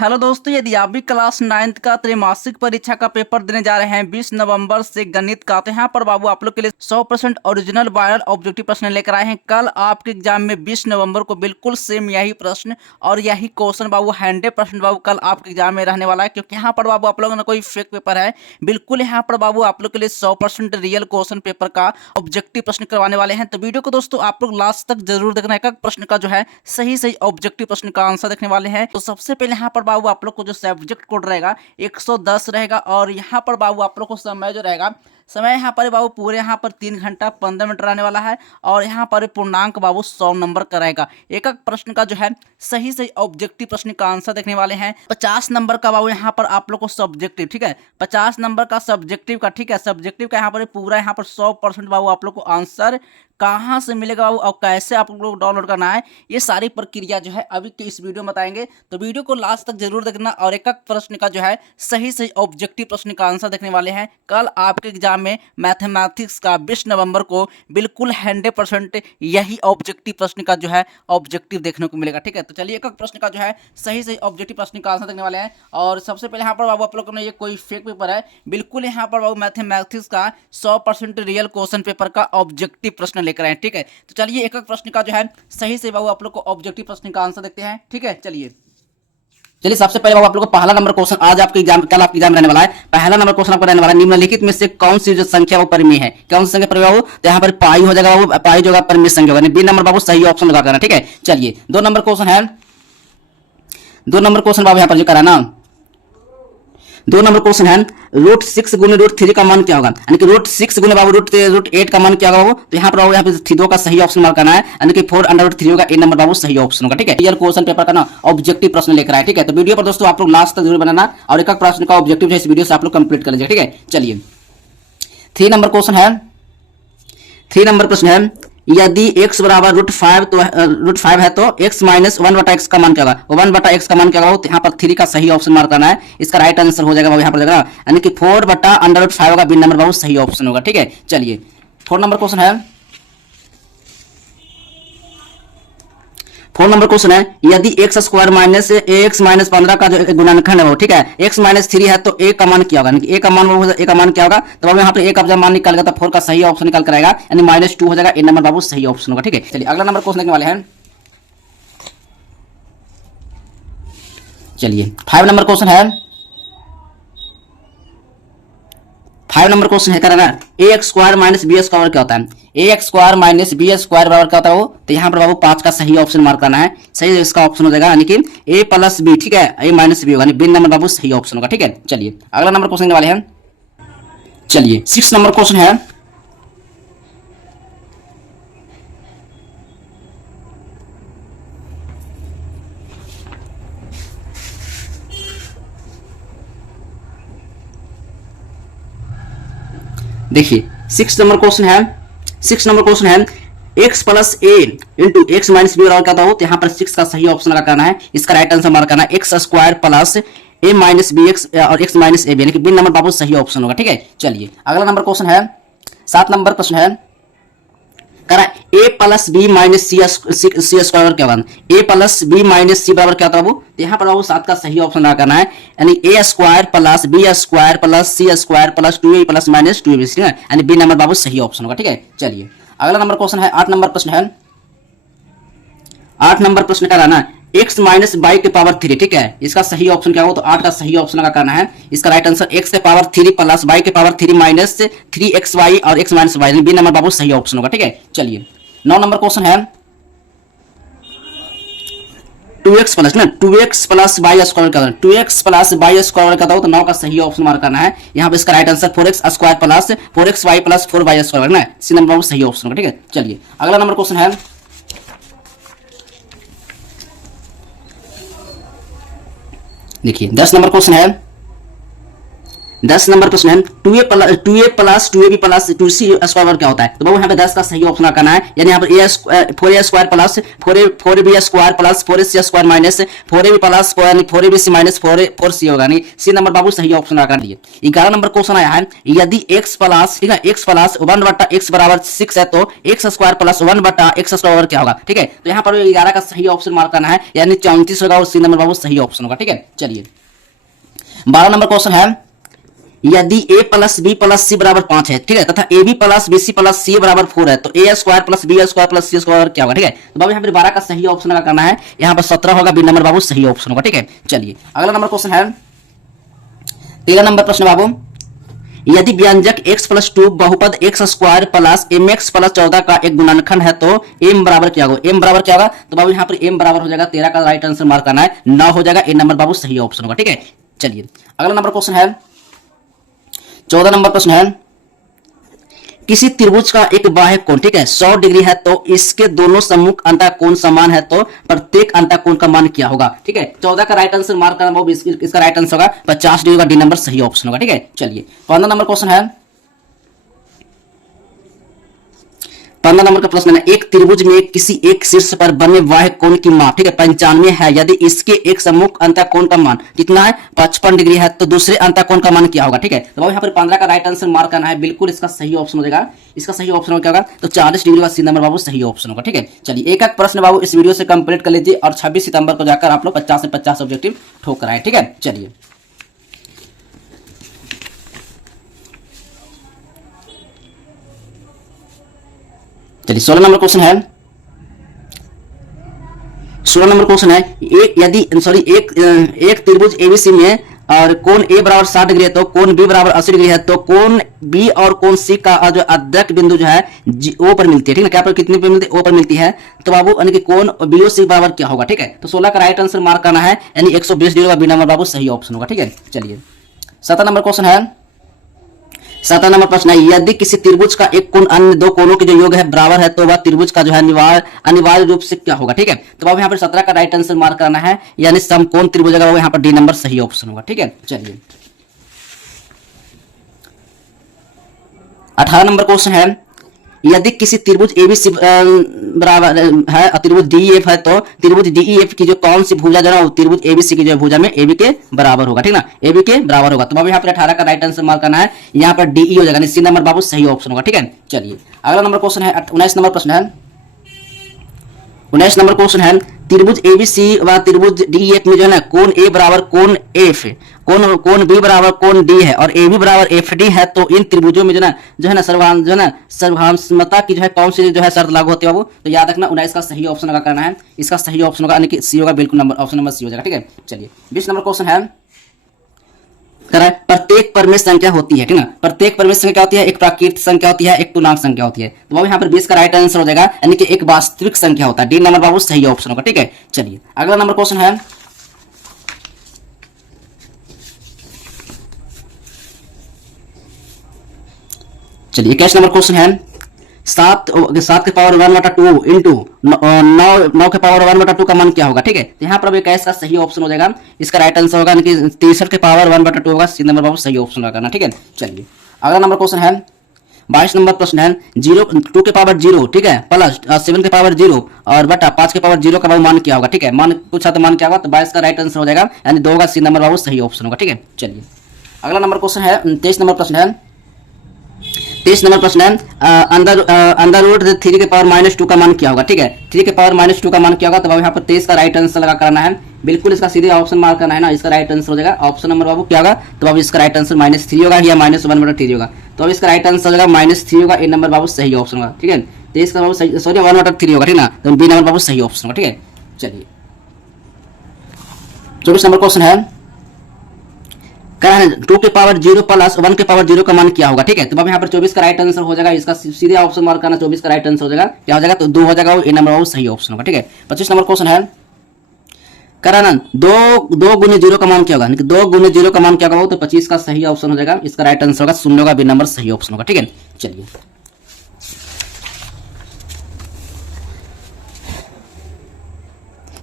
Hello दोस्तों, यदि आप भी क्लास 9th का त्रैमासिक परीक्षा का पेपर देने जा रहे हैं 20 नवंबर से गणित का, तो यहाँ पर बाबू आप लोग के लिए 100% ओरिजिनल वायरल ऑब्जेक्टिव प्रश्न लेकर आए हैं। कल आपके एग्जाम में 20 नवंबर को बिल्कुल सेम यही प्रश्न और यही क्वेश्चन बाबू 100% बाबू कल आपके एग्जाम में रहने वाला है, क्योंकि यहाँ पर बाबू आप लोगों ने कोई फेक पेपर है बिल्कुल। यहाँ पर बाबू आप लोग के लिए 100% रियल क्वेश्चन पेपर का ऑब्जेक्टिव प्रश्न करवाने वाले हैं। तो वीडियो को दोस्तों आप लोग लास्ट तक जरूर देखना, एक प्रश्न का जो है सही सही ऑब्जेक्टिव प्रश्न का आंसर देखने वाले हैं। तो सबसे पहले यहाँ पर बाबू आप लोग को जो सब्जेक्ट कोड रहेगा 110 रहेगा, और यहाँ पर बाबू आप लोग को समय जो रहेगा, समय यहाँ पर बाबू पूरे यहाँ पर 3 घंटा 15 मिनट रहने वाला है, और यहाँ पर पूर्णांक बाबू 100 नंबर का रहेगा। एक एक प्रश्न का जो है सही सही ऑब्जेक्टिव प्रश्न का आंसर देखने वाले हैं। 50 नंबर का बाबू यहाँ पर आप लोग को सब्जेक्टिव, ठीक है, 50 नंबर का सब्जेक्टिव का, ठीक है, सब्जेक्टिव का यहाँ पर पूरा यहाँ पर 100% बाबू आप लोग को आंसर कहाँ से मिलेगा बाबू और कैसे आप लोग डाउनलोड करना है, ये सारी प्रक्रिया जो है अभी के इस वीडियो में बताएंगे। तो वीडियो को लास्ट तक जरूर देखना, और एक एक प्रश्न का जो है सही सही ऑब्जेक्टिव प्रश्न का आंसर देखने वाले हैं। कल आपके एग्जाम में मैथमेटिक्स का 20 नवंबर को बिल्कुल 100% यही ऑब्जेक्टिव प्रश्न का जो है ऑब्जेक्टिव देखने को मिलेगा, ठीक है। तो चलिए एक एक प्रश्न का जो है सही सही ऑब्जेक्टिव प्रश्न का आंसर देखने वाले हैं। और सबसे पहले यहाँ पर बाबू आप लोगों ने, ये कोई फेक पेपर है बिल्कुल, यहाँ पर बाबू मैथमेटिक्स का 100% रियल क्वेश्चन पेपर का ऑब्जेक्टिव प्रश्न लेकर आए, ठीक है। तो चलिए एक एक प्रश्न का जो है सही से बाबू आप लोग को ऑब्जेक्टिव प्रश्न का आंसर देखते हैं, ठीक है। चलिए सबसे पहले बाबू आप लोग को पहला नंबर क्वेश्चन, आज आपके एग्जाम, कल आपके एग्जाम रहने वाला है। पहला नंबर क्वेश्चन आपका रहने वाला है, निम्नलिखित में से कौन सी जो संख्या वो परिमेय है, कौन सी संख्या परिमेय हो, तो यहाँ पर पाई हो जाएगा बाबू, पाई जो परिमेय संख्या होगा। बी नंबर बाबू सही ऑप्शन लगा करना, ठीक है। चलिए 2 नंबर क्वेश्चन है, 2 नंबर क्वेश्चन बाबू यहाँ पर जो कराना, 2 नंबर क्वेश्चन है, √6 गुने √3 का मान क्या होगा, यानी कि √6 गुने बाबू √8 का मान क्या होगा। तो यहाँ पर बाबू यहाँ पे 2 का सही ऑप्शन मार्क करना है, यानी कि 4√3 होगा। ए नंबर बाबू सही ऑप्शन होगा, ठीक है। रियल क्वेश्चन पेपर का ना ऑब्जेक्टिव प्रश्न लेकर आए, ठीक है। तो वीडियो पर दोस्तों आप लोग लास्ट तक जरूर बनाना, और एक एक प्रश्न का ऑब्जेक्टिव जो इस वीडियो से आप लोग कंप्लीट कर लीजिए, ठीक है। चलिए 3 नंबर क्वेश्चन है, 3 नंबर प्रश्न है, यदि x बराबर √5 तो √5 है तो x माइनस 1/x का मान क्या होगा, 1/x का मान क्या होगा। तो यहाँ पर 3 का सही ऑप्शन मार्क करना है, इसका राइट आंसर हो जाएगा यहाँ पर जाएगा, यानी कि 4/√5 होगा। बी नंबर बाबू सही ऑप्शन होगा, ठीक है। चलिए 4 नंबर क्वेश्चन है, 4 नंबर क्वेश्चन है, यदि x² माइनस ax माइनस 15 का जो गुणनखंड है वो, ठीक है, x माइनस 3 है तो a का मान क्या होगा, a का मान a का मान क्या होगा। तो बाबू यहाँ पे a का जब मान निकालेगा तो 4 का सही ऑप्शन निकाल कर आएगा, यानी -2 हो जाएगा। ए नंबर बाबू सही ऑप्शन होगा, ठीक है। चलिए अगला नंबर क्वेश्चन देखने वाले हैं। चलिए 5 नंबर क्वेश्चन है, 5 नंबर क्वेश्चन है कराना, ax² माइनस b² क्या होता है, ax² माइनस b² बराबर क्या होता है वो। तो यहाँ पर बाबू 5 का सही ऑप्शन मार्क करना है, सही इसका ऑप्शन हो जाएगा, यानी कि a प्लस b, ठीक है, a माइनस b होगा, यानी बी नंबर बाबू सही ऑप्शन होगा, ठीक है। चलिए अगला नंबर क्वेश्चन वाले हैं। चलिए 6 नंबर क्वेश्चन है, देखिए 6 नंबर क्वेश्चन है, 6 नंबर क्वेश्चन है, x plus a into x minus b बराबर क्या होता है। तो यहाँ पर 6 का सही ऑप्शन लगा करना है, इसका राइट आंसर मार्क करना है, x² plus a minus b x और x माइनस ए बी, यानी कि बी नंबर बाबू सही ऑप्शन होगा, ठीक है। चलिए अगला नंबर क्वेश्चन है, 7 नंबर प्रश्न है, करा a plus b minus c square क्या होगा, a plus b minus c बराबर क्या होता है बाबू। तो यहाँ पर बाबू 7 का सही ऑप्शन लगा करना है, यानी a² plus b² plus c² plus 2a plus minus 2b, ठीक है, यानी बी नंबर बाबू सही ऑप्शन होगा, ठीक है। चलिए अगला नंबर क्वेश्चन है, 8 नंबर प्रश्न है, 8 नंबर प्रश्न का रहना x माइनस बाई के पावर 3, ठीक है, इसका सही ऑप्शन क्या हो। तो 8 का सही ऑप्शन लगा करना है, इसका राइट आंसर x के पावर 3 प्लस y के पावर 3 माइनस 3xy और x minus y, B number बाबू सही ऑप्शन होगा, ठीक है। चलिए 9 नंबर क्वेश्चन है, 2x प्लस ना 2x प्लस वाई स्क्वायर का, 2x प्लस वाई स्क्वायर का तो 9 का सही ऑप्शन मार्क करना है, यहाँ पे इसका right answer 4x² plus 4xy plus 4y square ना, सी नंबर बाबू सही ऑप्शन होगा, ठीक है। चलिए अगला नंबर क्वेश्चन है, देखिए 10 नंबर क्वेश्चन है, 10 नंबर प्रश्न है 2a+2ab+2c² क्या होता है? तो बाबू यहाँ पे 10 का सही ऑप्शन करना है, यानी यहाँ पर 4a² plus 4ab² plus 4ac² minus 4ab plus 4abc minus 4c होगा, नहीं सी नंबर बाबू सही ऑप्शन कर दिए। 11 नंबर क्वेश्चन आया है, यदि x प्लस, ठीक है, x प्लस 1/x बराबर 6 है तो x² प्लस 1/x² क्या होगा? ठीक है, तो यहाँ पर 11 का सही ऑप्शन मार्क करना है, यानी 34 होगा और सी नंबर बाबू सही ऑप्शन होगा। ठीक है, चलिए 12 नंबर क्वेश्चन है, यदि a plus B plus C बराबर 5 है, ठीक है, तथा ab plus B C plus C बराबर 4 है तो a² plus b² plus c² क्या होगा? ठीक है, तो बाबू यहाँ पर 12 का सही ऑप्शन का करना है, यहाँ पर 17 होगा, बी नंबर बाबू सही ऑप्शन होगा। ठीक है, चलिए अगला नंबर क्वेश्चन है 13 नंबर प्रश्न बाबू, यदि व्यंजक x प्लस 2 बहुपद x² प्लस mx प्लस 14 का एक गुणनखंड है तो m बराबर क्या होगा? m बराबर क्या होगा? तो बाबू यहाँ पर m बराबर हो जाएगा 13 का राइट आंसर मार्क करना है, 9 हो जाएगा, ए नंबर बाबू सही ऑप्शन होगा। ठीक है, चलिए अगला नंबर क्वेश्चन है 14 नंबर प्रश्न है, किसी त्रिभुज का एक बाह्य कोण, ठीक है, 100 डिग्री है तो इसके दोनों सम्मुख अंतःकोण समान है तो प्रत्येक अंतःकोण का मान क्या होगा? ठीक है, 14 का राइट आंसर मार्क करना, इसका राइट आंसर होगा 50 डिग्री का, डी नंबर सही ऑप्शन होगा। ठीक है, चलिए 15 नंबर क्वेश्चन है, 15 नंबर का प्रश्न है, एक त्रिभुज में किसी एक शीर्ष पर बने बाह्य कोण की माप, ठीक है, 95 है, यदि इसके एक सम्मुख अंतःकोण का मान कितना है? 55 डिग्री है तो दूसरे अंतःकोण का मान क्या होगा? ठीक है, तो यहाँ पर 15 का राइट आंसर मार्क करना है, बिल्कुल इसका सही ऑप्शन हो जाएगा, इसका सही ऑप्शन क्या होगा? तो 40 डिग्री का सी नंबर बाबू सही ऑप्शन होगा। ठीक है, चलिए एक एक प्रश्न बाबू इस वीडियो से कंप्लीट कर लीजिए और 26 सितंबर को जाकर आप लोग 50 से 50 ऑब्जेक्टिव ठोक कराए। ठीक है, चलिए चलिए 16 नंबर क्वेश्चन है, 16 नंबर क्वेश्चन है, एक यदि एक त्रिभुज एबीसी में और कोण ए बराबर 60 डिग्री है तो कोण बी बराबर 80 डिग्री है तो कोण बी और कोण सी का जो अध्यक्ष बिंदु जो है ओ पर मिलती है, ठीक है, क्या पर कितने पे मिलती है? ओ पर मिलती है, तो बाबू यानी कि कोण बी और सी बराबर क्या होगा? ठीक है, तो 16 का राइट आंसर मार्क करना है, यानी 120 डिग्री का बी नंबर बाबू सही ऑप्शन होगा। ठीक है, चलिए 17 नंबर क्वेश्चन है, 17 नंबर प्रश्न है, यदि किसी त्रिभुज का एक कोण अन्य दो कोणों के जो योग है बराबर है तो वह त्रिभुज का जो है अनिवार्य रूप से क्या होगा? ठीक है, तो बाबू यहाँ पर 17 का राइट आंसर मार्क करना है, यानी समकोण त्रिभुज का यहाँ पर डी नंबर सही ऑप्शन होगा। ठीक है, चलिए 18 नंबर क्वेश्चन है, यदि किसी त्रिभुज एबीसी बराबर है और त्रिभुज डीईएफ है तो त्रिभुज डीईएफ की जो कौन सी भुजा जो है त्रिभुज एबीसी की जो भुजा में एबी के बराबर होगा? ठीक ना, एबी के बराबर होगा, तो बाबू यहाँ पर 18 का राइट आंसर मार्क करना है, यहाँ पर डीई हो जाएगा, सी नंबर बाबू सही ऑप्शन होगा। ठीक है, चलिए अगला नंबर क्वेश्चन है 19 नंबर प्रश्न है, 19 नंबर क्वेश्चन है, त्रिभुज एबीसी व त्रिभुज डीएफ में जो है ना कोण ए बराबर कोण एफ, कोण बी बराबर कोण डी है और ए बी बराबर एफ डी है तो इन त्रिभुजों में जो है ना सर्वभाषमता की जो है कौन सी जो है शर्त लागू होती है बाबू? तो याद रखना 19 का सही ऑप्शन का करना है, इसका सही ऑप्शन होगा यानी कि सी होगा, बिल्कुल नंबर ऑप्शन नंबर सी हो जाएगा। ठीक है, चलिए 20 नंबर क्वेश्चन है, प्रत्येक पर में संख्या होती है, ठीक ना, प्रत्येक पर में संख्या क्या होती है? एक प्राकृतिक संख्या होती है, एक पूर्णांक संख्या होती है, तो बाबू यहाँ पर 20 का राइट आंसर हो जाएगा, यानी कि एक वास्तविक संख्या होता है, डी नंबर बाबू सही ऑप्शन होगा। ठीक है, चलिए अगला नंबर क्वेश्चन है, चलिए 21 नंबर क्वेश्चन है, 7 के पावर 1/2 इंटू 9 के पावर 1/2 का मान क्या होगा? ठीक है, तो यहाँ पर 21 का सही ऑप्शन हो जाएगा, इसका राइट आंसर होगा यानी कि 63 के पावर 1/2 होगा, सी नंबर बाबू सही ऑप्शन होगा करना। ठीक है, चलिए अगला नंबर क्वेश्चन है 22 नंबर प्रश्न है, 2 के पावर 0, ठीक है, प्लस 7 के पावर 0 और बटा 5 के पावर 0 का बाबू मान क्या होगा? ठीक है, मान पूछा तो मान क्या होगा? तो 22 का राइट आंसर हो जाएगा, यानी 2 का सी नंबर बाबू सही ऑप्शन होगा। ठीक है, चलिए अगला नंबर क्वेश्चन है 23 नंबर प्रश्न है, 23 नंबर प्रश्न है, अंडर रूट 3 के पावर -2 का मान क्या होगा? ठीक है, 3 के पावर -2 का मान क्या होगा? तो बाबू यहाँ पर 23 का राइट आंसर लगा करना है, बिल्कुल इसका सीधे ऑप्शन मार्क करना है ना, इसका राइट आंसर हो जाएगा ऑप्शन नंबर बाबू क्या होगा? तो बाबू इसका राइट आंसर -3 होगा या -1/3 होगा, तो अब इसका राइट आंसर हो जाएगा -3 होगा, ए नंबर बाबू सही ऑप्शन होगा। ठीक है, 23 का बाबू सही, सॉरी 1/3 होगा, ठीक ना, तो बी नंबर बाबू सही ऑप्शन होगा। ठीक है, चलिए 24 नंबर क्वेश्चन है, 2 के पावर 0 प्लस 1 के पावर 0 का मान क्या होगा? ठीक है, तो अब यहाँ पर 24 का राइट आंसर हो जाएगा, इसका सीधे ऑप्शन मार्क करना, 24 का राइट आंसर हो जाएगा, क्या हो जाएगा? तो 2 हो जाएगा, ए नंबर बाबू सही ऑप्शन होगा। ठीक है, 25 नंबर क्वेश्चन है, करानन 2 गुने 0 का मान क्या होगा? 2 गुने 0 का मान क्या होगा? तो 25 का सही ऑप्शन हो जाएगा, इसका राइट आंसर होगा 0 का, बी नंबर सही ऑप्शन होगा। ठीक है, चलिए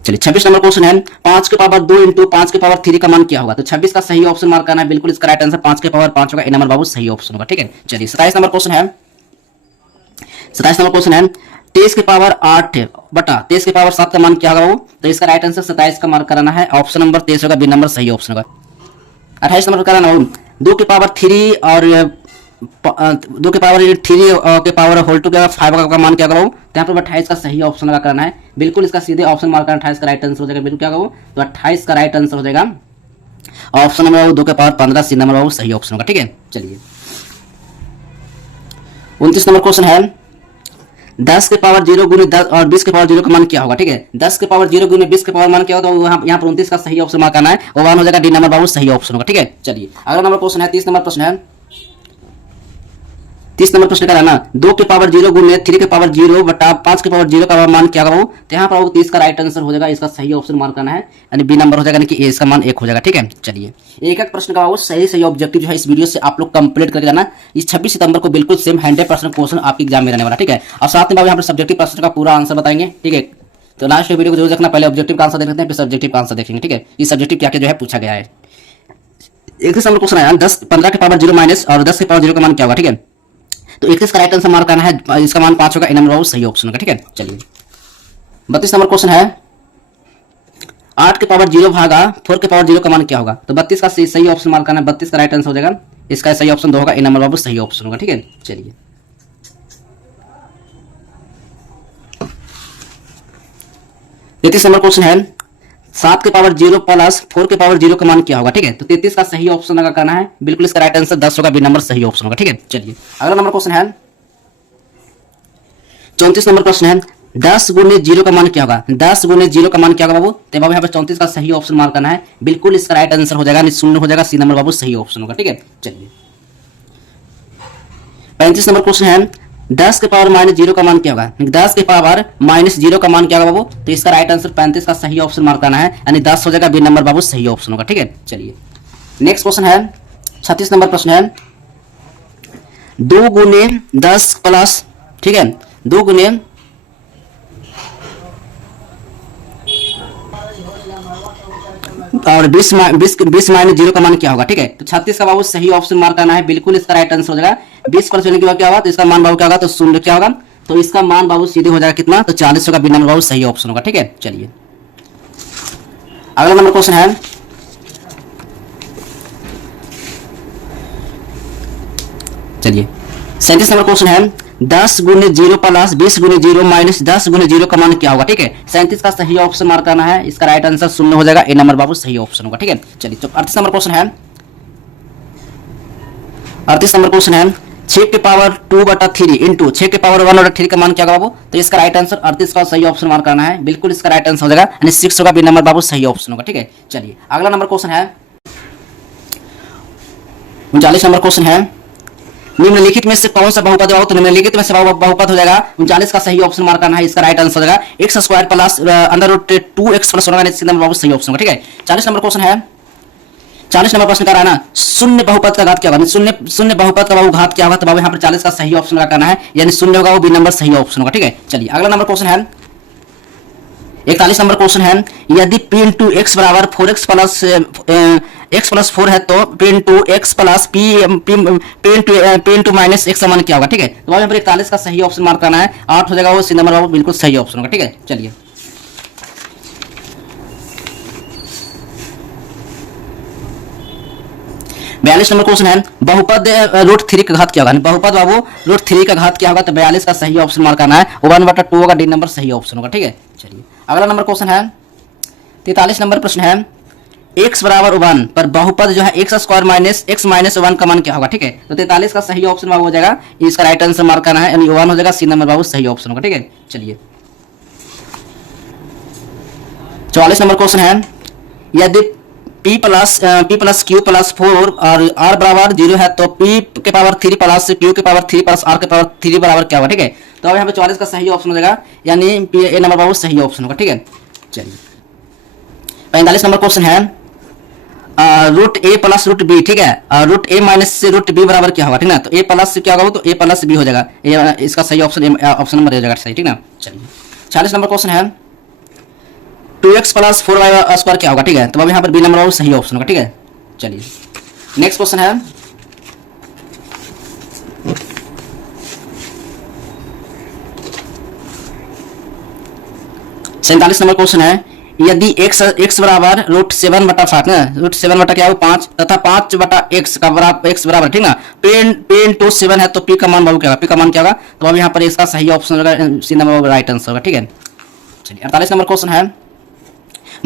चलिए 26 नंबर क्वेश्चन है 5 के पावर 2 इंटू 5 के पावर 3 का मान क्या होगा। तो 26 का सही ऑप्शन मार्क करना है, बिल्कुल इसका राइट आंसर 5 के पावर 5 होगा। ए नंबर बाबू सही ऑप्शन होगा। ठीक है, चलिए 27 नंबर क्वेश्चन है 27 नंबर क्वेश्चन है 23 के पावर 8 बटा 23 के पावर 7 का मान क्या होगा बाबू। तो इसका राइट आंसर 27 का मार्क कराना है, ऑप्शन नंबर 23 होगा, बी नंबर सही ऑप्शन होगा। 28 नंबर कराना बाबू 2 के पावर 3 और 2 के पावर 3 के पावर होल टू का 5 का मान क्या होगा बाबू। तो यहाँ पर 28 का सही ऑप्शन लगा करना है, बिल्कुल इसका सीधे ऑप्शन मार्क करना, 28 का राइट आंसर हो जाएगा, बिल्कुल क्या होगा तो 28 का राइट आंसर हो जाएगा ऑप्शन नंबर 2 के पावर 15, सी नंबर बाबू सही ऑप्शन होगा। ठीक है, चलिए 29 नंबर क्वेश्चन है 10 के पावर 0 गुने 10 और 20 के पावर 0 का मान क्या होगा। ठीक है, 10 के पावर 0 गुने 20 के पावर मान क्या होगा, तो यहाँ पर 29 का सही ऑप्शन मार्क करना है, वो मान हो जाएगा डी नंबर बाबू सही ऑप्शन होगा। ठीक है, चलिए अगला नंबर क्वेश्चन है 30 नंबर प्रश्न है 30 नंबर प्रश्न का है ना 2 के पावर 0 गुने 3 के पावर 0 बटा 5 के पावर 0 का मान क्या होगा। तो यहाँ पर 30 का राइट आंसर हो जाएगा, इसका सही ऑप्शन मार्क करना है, यानी बी नंबर हो जाएगा, यानी कि ए इसका मान 1 हो जाएगा। ठीक है, चलिए एक एक प्रश्न का सही ऑब्जेक्टिव जो है इस वीडियो से आप लोग कंप्लीट करके जाना। इस 26 सितंबर को बिल्कुल सेम 100% क्वेश्चन आपके एग्जाम में रहने वाला। ठीक है, और साथ में यहाँ पर सब्जेक्टिव प्रश्न का पूरा आंसर बताएंगे। ठीक है, तो लास्ट वीडियो को जरूर देखना, पहले ऑब्जेक्टिव का आंसर देख लेते हैं, फिर सब्जेक्टिव का आंसर देखेंगे। ठीक है, ये सब्जेक्टिव क्या क्या जो है पूछा गया है। 31 नंबर क्वेश्चन आया 15 के पावर 0 माइनस और 10 के पावर 0 का मान क्या होगा। ठीक है, तो 31 का राइट आंसर मार्क करना है, इसका मान 5 होगा, ए नंबर सही ऑप्शन होगा। ठीक है, चलिए 32 नंबर क्वेश्चन है 8 के पावर 0 भागा 4 के पावर 0 का मान क्या होगा। तो 32 का सही ऑप्शन मार्क करना है, 32 का राइट आंसर हो जाएगा, इसका सही ऑप्शन 2 होगा, ए नंबर बाबू सही ऑप्शन होगा। ठीक है, चलिए 33 नंबर क्वेश्चन है 7 के पावर 0 प्लस 4 के पावर 0 का मान क्या होगा। ठीक है, तो 33 का सही ऑप्शन लगा करना है, बिल्कुल इसका राइट आंसर 10 होगा, बी नंबर सही ऑप्शन होगा। ठीक है, चलिए अगला नंबर क्वेश्चन है 34 नंबर प्रश्न है 10 गुने 0 का मान क्या होगा। 10 गुने 0 का मान क्या होगा बाबू। तो बाबू यहाँ पर 34 का सही ऑप्शन मार्क करना है, बिल्कुल इसका राइट आंसर हो जाएगा, शून्य हो जाएगा, सी नंबर बाबू सही ऑप्शन होगा। ठीक है, चलिए 35 नंबर क्वेश्चन है 10 के पावर माइनस 0 का मान क्या होगा। 10 के पावर माइनस 0 का मान क्या होगा बाबू। तो इसका राइट आंसर 35 का सही ऑप्शन मार्क करना है, यानी 10 हो जाएगा, बी नंबर बाबू सही ऑप्शन होगा। ठीक है, चलिए नेक्स्ट क्वेश्चन है 36 नंबर प्रश्न है 2 गुने 10 प्लस, ठीक है 2 गुने और 20 माइनस 0 का मान क्या होगा। ठीक है, तो 36 का बाबू सही ऑप्शन मार्क करना है, बिल्कुल इसका राइट आंसर हो जाएगा। 20 प्लस होने के बाद क्या होगा, तो इसका मान बाबू क्या होगा, तो शून्य क्या होगा, तो इसका मान बाबू सीधे हो जाएगा कितना, तो 40 होगा, बी नंबर बाबू सही ऑप्शन होगा। ठीक है, चलिए अगला नंबर क्वेश्चन है चलिए 37 नंबर क्वेश्चन है 10 गुने 0 प्लस 20 गुने 0 माइनस 10 गुने 0 का मान क्या होगा। ठीक है, 37 का सही ऑप्शन मार्क करना है, इसका राइट आंसर शून्य हो जाएगा, ए नंबर बाबू सही ऑप्शन होगा। ठीक है, चलिए तो 38 नंबर क्वेश्चन है 38 नंबर क्वेश्चन है 6 के पावर 2 बटा 3 इंटू 6 के पावर 1 बटा 3 का मान क्या होगा बाबू। तो इसका राइट आंसर 38 का सही ऑप्शन मार्क करना है, बिल्कुल इसका राइट आंसर हो जाएगा, यानी 6 होगा, बी नंबर बाबू सही ऑप्शन होगा। ठीक है, चलिए अगला नंबर क्वेश्चन है 39 नंबर क्वेश्चन है निम्नलिखित में से कौन सा बहुपद है। तो निम्नलिखित में से बहुपद हो जाएगा 39 का सही ऑप्शन मार्क करना है, इसका राइट आंसर हो जाएगा x square plus under root 2x plus होगा, बाबू सही ऑप्शन होगा। ठीक है, 40 नंबर क्वेश्चन है 40 नंबर प्रश्न का रहा ना शून्य बहुपद का घात क्या होगा। शून्य बहुपद का बाबू घात क्या होगा, तो बाबू यहाँ पर 40 का सही ऑप्शन करना है, यानी शून्य होगा, वो बी नंबर सही ऑप्शन होगा। ठीक है, चलिए अगला नंबर क्वेश्चन है 41 नंबर क्वेश्चन है यदि p इंटू एक्स बराबर 4x प्लस x प्लस 4 है, तो p into x plus p into minus x का मान क्या होगा। ठीक है, तो यहाँ पर 41 का सही ऑप्शन मार्क करना है, 8 हो जाएगा, वो सी नंबर बाबू बिल्कुल सही ऑप्शन होगा। ठीक है, चलिए 42 नंबर क्वेश्चन है बहुपद रूट 3 का घात क्या होगा। बहुपद बाबू रूट 3 का घात क्या होगा, तो 42 का सही ऑप्शन मार्क करना है, 1/2 होगा, डी नंबर सही ऑप्शन होगा। ठीक है, चलिए अगला नंबर क्वेश्चन है 43 नंबर प्रश्न है x बराबर 1 पर बहुपद जो है x square minus x minus 1 का मान क्या होगा। ठीक है, तो 43 का सही ऑप्शन बाबू हो जाएगा, इसका राइट आंसर मार्क करना है, यानी 1 हो जाएगा, सी नंबर बाबू सही ऑप्शन होगा। ठीक है, चलिए 44 नंबर क्वेश्चन है यदि p प्लस q प्लस 4 और r बराबर 0 है, तो p के पावर 3 प्लस q के पावर 3 प्लस r के पावर 3 बराबर क्या होगा। ठीक है, तो अब यहाँ पे 44 का सही ऑप्शन हो जाएगा, यानी ए नंबर बाबू सही ऑप्शन होगा। ठीक है, चलिए 45 नंबर क्वेश्चन है रूट ए प्लस रूट बी। ठीक है, रूट ए माइनस से रूट बी बराबर क्या होगा। ठीक ना, तो ए प्लस से क्या होगा, तो ए प्लस बी हो जाएगा, इसका सही ऑप्शन ऑप्शन नंबर हो जाएगा सही। ठीक ना, चलिए 40 नंबर क्वेश्चन है 2x प्लस 4y स्क्वायर क्या होगा, ठीक है। तो अब यहाँ पर बी नंबर बाबू सही ऑप्शन होगा, ठीक है। चलिए नेक्स्ट क्वेश्चन है 47 नंबर क्वेश्चन है, यदि x बराबर √7/5 ना, √7 बटा क्या हो 5 तथा 5/x का बराबर x बराबर, ठीक ना, p इंटू 7 है तो p का मान बाबू क्या होगा, p का मान क्या होगा। तो अब यहाँ पर इसका सही ऑप्शन होगा, सी नंबर राइट आंसर होगा, ठीक है। चलिए 48 नंबर क्वेश्चन है,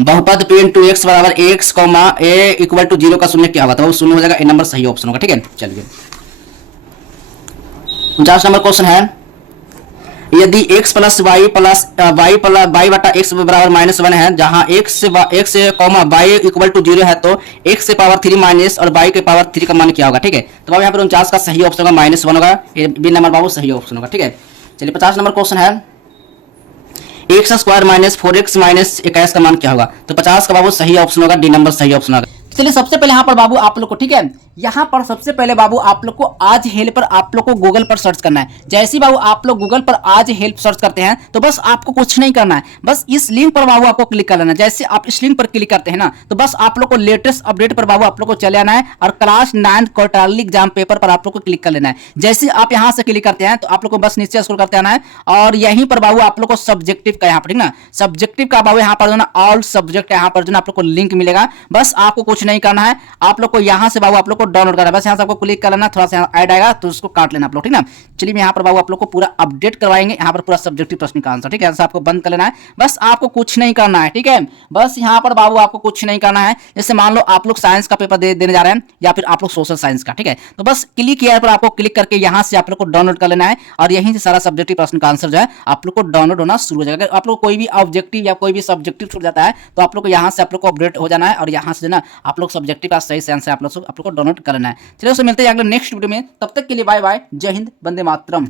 बहुपद p इंटू x बराबर x, a इक्वल टू 0 का शून्य क्या होगा। तो वो शून्य हो जाएगा, ए नंबर सही ऑप्शन होगा, ठीक है। चलिए 49 नंबर क्वेश्चन है, यदि x प्लस वाई बटा x बराबर -1 है, जहां x से कॉमा y इक्वल टू 0 है तो x से पावर 3 माइनस और y के पावर 3 का मान क्या होगा, ठीक है। तो यहाँ पर 49 का सही ऑप्शन होगा -1 होगा, बी नंबर बाबू सही ऑप्शन होगा, ठीक है। चलिए 50 नंबर क्वेश्चन है, x square minus 4x minus 21 का मान क्या होगा। तो 50 का बाबू सही ऑप्शन होगा, डी नंबर सही ऑप्शन होगा। चलिए सबसे पहले यहाँ पर बाबू आप लोग को, ठीक है, यहाँ पर सबसे पहले बाबू आप लोग को आज हेल्प पर आप लोग को गूगल पर सर्च करना है। जैसे ही बाबू आप लोग गूगल पर आज हेल्प सर्च करते हैं तो बस आपको कुछ नहीं करना है, बस इस लिंक पर बाबू आपको क्लिक कर लेना है। जैसे आप इस लिंक पर क्लिक करते हैं ना तो बस आप लोग को लेटेस्ट अपडेट पर बाबू आप लोग को चले आना है और क्लास 9 क्वार्टरली एग्जाम पेपर पर आप लोग को क्लिक कर लेना है। जैसे आप यहाँ से क्लिक करते हैं तो आप लोग को बस नीचे स्क्रॉल करते आना है और यहीं पर बाबू आप लोग को सब्जेक्टिव का यहाँ पर, ठीक ना, सब्जेक्टिव का बाबू यहाँ पर जो ना ऑल सब्जेक्ट यहाँ पर जो ना आप लोग को लिंक मिलेगा। बस आपको कुछ नहीं करना है, आप लोग को यहाँ से बाबू आप लोग को डाउनलोड करना है, बस यहाँ से आपको क्लिक कर लेना, थोड़ा सा ऐड आएगा तो उसको काट लेना आप लोग, ठीक ना। चलिए यहाँ पर बाबू आप लोग को पूरा अपडेट करवाएंगे, यहाँ पर पूरा सब्जेक्टिव प्रश्न का आंसर, ठीक है। आपको बंद कर लेना है, बस आपको कुछ नहीं करना है, ठीक है। बस यहाँ पर बाबू आपको कुछ नहीं करना है। जैसे मान लो आप लोग साइंस का पेपर देने जा रहे हैं या फिर आप लोग सोशल साइंस का, ठीक है, तो बस क्लिक यहाँ पर आपको क्लिक करके यहाँ से आप लोग को डाउनलोड कर लेना है और यहीं से सारा सब्जेक्टिव प्रश्न का आंसर जो है आप लोग को डाउनलोड होना शुरू हो जाएगा। अगर आप लोग कोई भी ऑब्जेक्टिव या कोई भी सब्जेक्टिव छूट जाता है तो आप लोग को यहाँ से आप लोग को अपडेट हो जाना है और यहाँ से ना आप लोग सब्जेक्टिव का सही से आंसर आप लोग को डाउनलोड करना है। चलिए उससे मिलते हैं अगले नेक्स्ट वीडियो में, तब तक के लिए बाय बाय, जय हिंद, वंदे मातरम।